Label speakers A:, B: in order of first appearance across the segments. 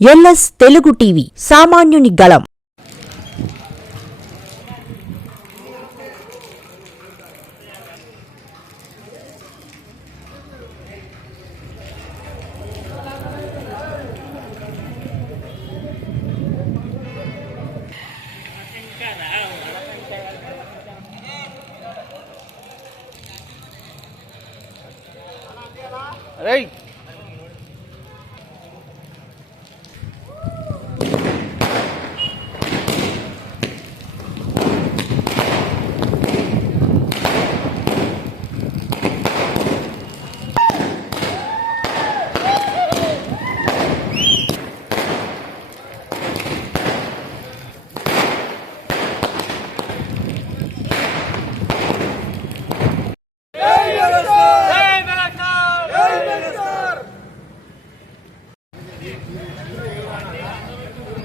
A: LS Telugu TV సామాన్యుని గళం
B: రేయ్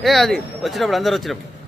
B: ఏ అది వచ్చినప్పుడు అందరు వచ్చినప్పుడు.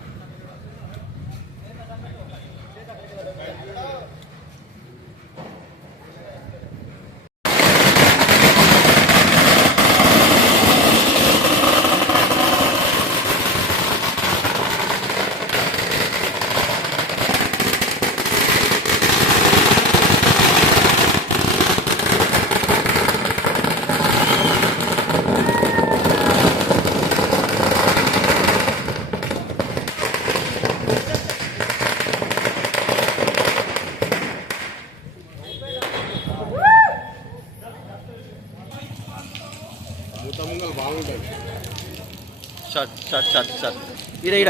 B: షార్ట్ షార్ట్ షార్ట్ షార్ట్ ఇడ ఇడ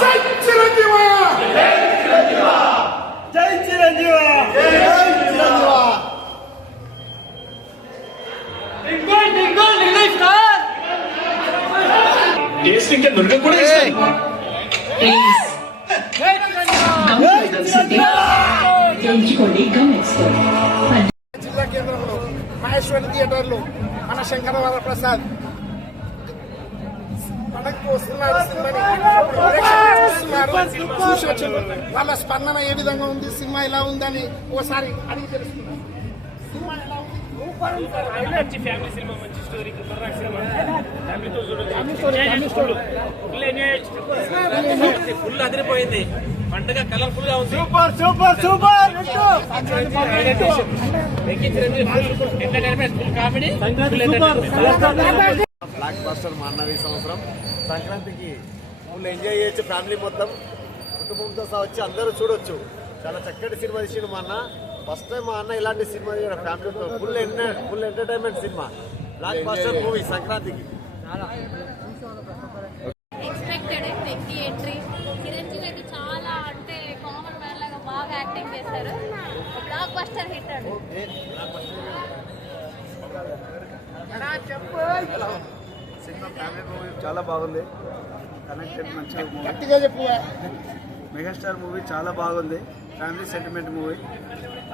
C: జై చిరంజీవ జై చిరంజీవ జై చిరంజీవ
D: టేస్ట్ ఇంకా నురగ కూడా ఇస్తాయి
E: తెలుసుకోండి గమనిస్తూ
C: జిల్లా కేంద్రంలో మహేశ్వరి థియేటర్లో మన శంకర వరప్రసాద్ పండగకు వస్తున్నారు చూసి వచ్చారు వాళ్ళ స్పందన ఏ విధంగా ఉంది? సినిమా ఎలా ఉందని ఓసారి అడిగి తెలుసుకున్నాం సినిమా ఎలా ఉంది
F: మంచి ఫ్యామిలీ సినిమా మంచి స్టోరీ సినిమా. ఫ్యామిలీతో చూడొచ్చు. Full enjoy. ఫుల్ అదిరిపోయింది. పండుగ కలర్ఫుల్గా ఉంది. Super super super entertainment full comedy
G: blockbuster మా అన్నది ఈ సంవత్సరం. సంక్రాంతికి ఫుల్ ఎంజాయ్ చేయొచ్చు ఫ్యామిలీ మొత్తం. కుటుంబంతో సహా వచ్చి అందరూ చూడొచ్చు. చాలా చక్కటి సినిమా తీసిండు మా అన్న. ఫస్ట్ టైం మా అన్న ఇలాంటి సినిమా తీయడం. ఫ్యామిలీతో full full entertainment cinema. Blockbuster movie సంక్రాంతికి.
H: ఎక్స్పెక్టెడ్ వ్యక్తి ఎంట్రీ చిరంజీవి అయితే చాలా అంటే కామన్ మ్యాన్ లాగా బాగా యాక్టింగ్ చేశారు బ్లాక్ బస్టర్ హిట్ అండి
G: సినిమా ఫ్యామిలీ మూవీ చాలా బాగుంది. కనెక్టెడ్ మంచిగా మెగాస్టార్ మూవీ చాలా బాగుంది. Family sentiment movie.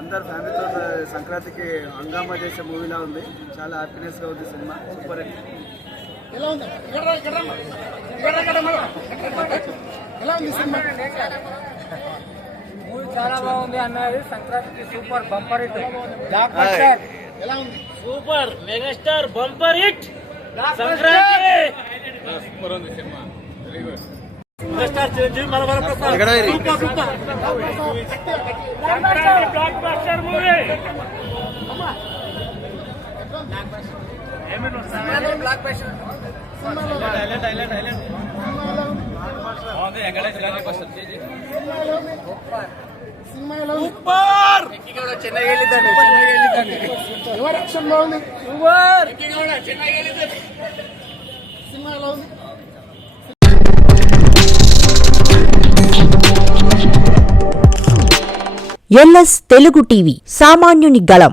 G: అందరు ఫ్యామిలీతో సంక్రాంతికి హంగామా చేసే మూవీలా ఉంది. చాలా హ్యాపీనెస్గా ఉంది సినిమా. సూపర్
C: ఉంది? ఉంది సినిమా?
F: చాలా బాగుంది అన్నది. సంక్రాంతికి సూపర్ బంపర్ హిట్.
C: ఎలా ఉంది?
F: Super megastar bumper hit. Sankranti. మన వరప్రసాద్
B: ఎక్కడ సినిమాలో
F: super super Sankranti blockbuster movie blockbuster
C: cinema ఎలా ఉంది సినిమాలో ఉంది.
A: ఎల్ఎస్ తెలుగు టీవీ సామాన్యుని గళం.